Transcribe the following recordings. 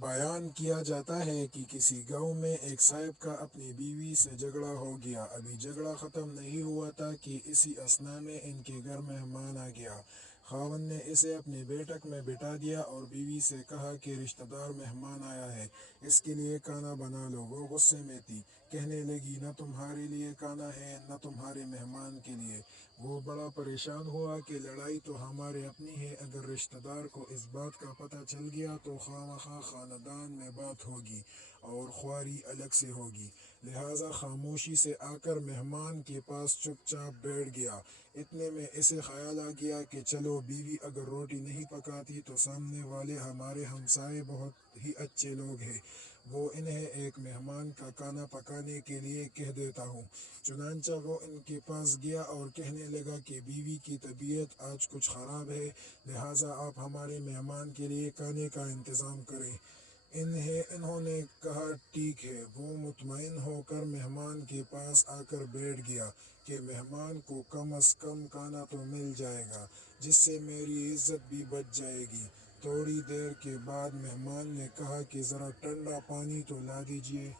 بیان کیا جاتا ہے کہ کسی گاؤں میں ایک صاحب کا اپنی بیوی سے جھگڑا ہو گیا۔ ابھی جھگڑا ختم نہیں ہوا تھا کہ اسی اثناء میں ان کے گھر مہمان آ گیا۔ خاوند نے اسے اپنی بیٹھک میں بٹھا دیا اور بیوی سے کہا کہ رشتہ دار مہمان آیا ہے، اس کے لیے کھانا بنا لو۔ وہ غصے میں تھی، کہنے لگی نہ تمہارے لیے کھانا ہے نہ تمہارے مہمان کے لیے۔ وہ بڑا پریشان ہوا کہ لڑائی تو ہمارے اپنی ہے، اگر رشتہ دار کو اس بات کا پتہ چل گیا تو خواہ خاندان میں بات ہوگی اور خواری الگ سے ہوگی، لہذا خاموشی سے آ کر مہمان کے پاس چپ چاپ بیٹھ گیا۔ اتنے میں اسے خیال آ گیا کہ چلو بیوی اگر روٹی نہیں پکاتی تو سامنے والے ہمارے ہمسائے بہت ہی اچھے لوگ ہیں، وہ انہیں ایک مہمان کا کھانا پکانے کے لیے کہہ دیتا ہوں۔ چنانچہ وہ ان کے پاس گیا اور کہنے لگا کہ بیوی کی طبیعت آج کچھ خراب ہے، لہذا آپ ہمارے مہمان کے لیے کھانے کا انتظام کریں۔ انہوں نے کہا ٹھیک ہے۔ وہ مطمئن ہو کر مہمان کے پاس آ کر بیٹھ گیا کہ مہمان کو کم از کم کھانا تو مل جائے گا، جس سے میری عزت بھی بچ جائے گی۔ تھوڑی دیر کے بعد مہمان نے کہا کہ ذرا ٹھنڈا پانی تو لا دیجیے۔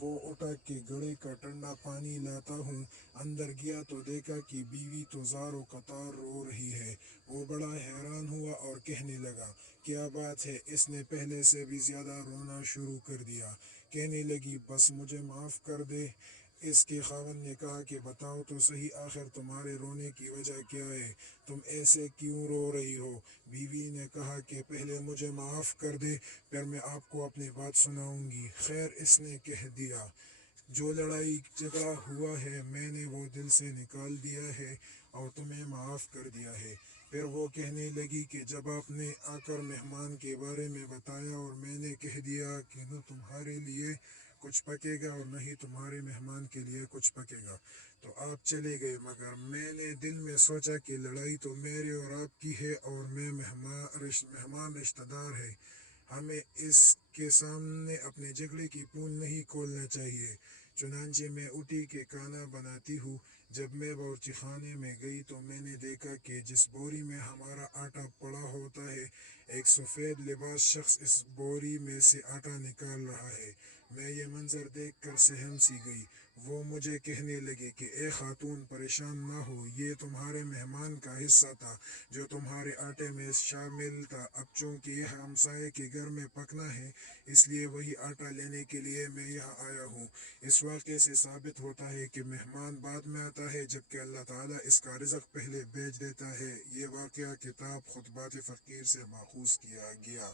وہ اٹھا کہ گھڑے کا ٹھنڈا پانی لاتا ہوں۔ اندر گیا تو دیکھا کہ بیوی تو زار و قطار رو رہی ہے۔ وہ بڑا حیران ہوا اور کہنے لگا کیا بات ہے؟ اس نے پہلے سے بھی زیادہ رونا شروع کر دیا۔ کہنے لگی بس مجھے معاف کر دے۔ اس کے خاوند نے کہا کہ بتاؤ تو صحیح، آخر تمہارے رونے کی وجہ کیا ہے؟ تم ایسے کیوں رو رہی ہو؟ بیوی نے کہا کہ پہلے مجھے معاف کر دے، پھر میں آپ کو اپنی بات سناؤں گی۔ خیر، اس نے کہہ دیا جو لڑائی جھگڑا ہوا ہے میں نے وہ دل سے نکال دیا ہے اور تمہیں معاف کر دیا ہے۔ پھر وہ کہنے لگی کہ جب آپ نے آ کر مہمان کے بارے میں بتایا اور میں نے کہہ دیا کہ نہ تمہارے لیے کچھ پکے گا اور نہ ہی تمہارے مہمان کے لیے کچھ پکے گا تو آپ چلے گئے، مگر میں نے دل میں سوچا کہ لڑائی تو میرے اور آپ کی ہے اور مہمان رشتہ دار ہے، ہمیں اس کے سامنے اپنے جھگڑے کی پول نہیں کھولنا چاہیے۔ چنانچہ میں اٹھی کہ کھانا بناتی ہوں۔ جب میں باورچی خانے میں گئی تو میں نے دیکھا کہ جس بوری میں ہمارا آٹا پڑا ہوتا ہے، ایک سفید لباس شخص اس بوری میں سے آٹا نکال رہا ہے۔ میں یہ منظر دیکھ کر سہم سی گئی۔ وہ مجھے کہنے لگے کہ اے خاتون پریشان نہ ہو، یہ تمہارے مہمان کا حصہ تھا جو تمہارے آٹے میں شامل تھا۔ اب چونکہ یہ ہمسائے کے گھر میں پکنا ہے اس لیے وہی آٹا لینے کے لیے میں یہاں آیا ہوں۔ اس واقعے سے ثابت ہوتا ہے کہ مہمان بعد میں آتا ہے جبکہ اللہ تعالیٰ اس کا رزق پہلے بھیج دیتا ہے۔ یہ واقعہ کتاب خطبات فقیر سے ماخوذ کیا گیا۔